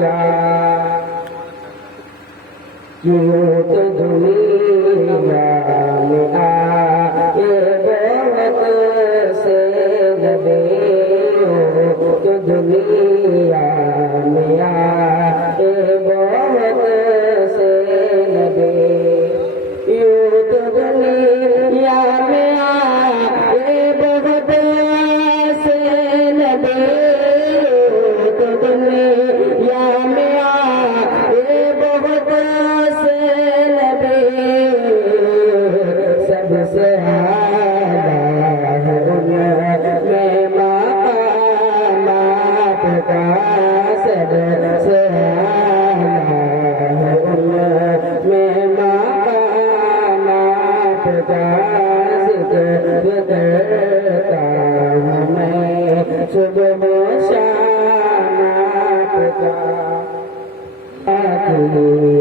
का यूं तो दुनिया में आए बहुत से नबी तो दुनिया में आए बहुत से नबी यूं तो दुनिया में आए बहुत से नबी तो दुनिया में आए बहुत से नबी सबसे आला है उनमें मकामात का सबसे आला है उनमें मकामात का जिक्र करता हूँ मैं सुबह शाम का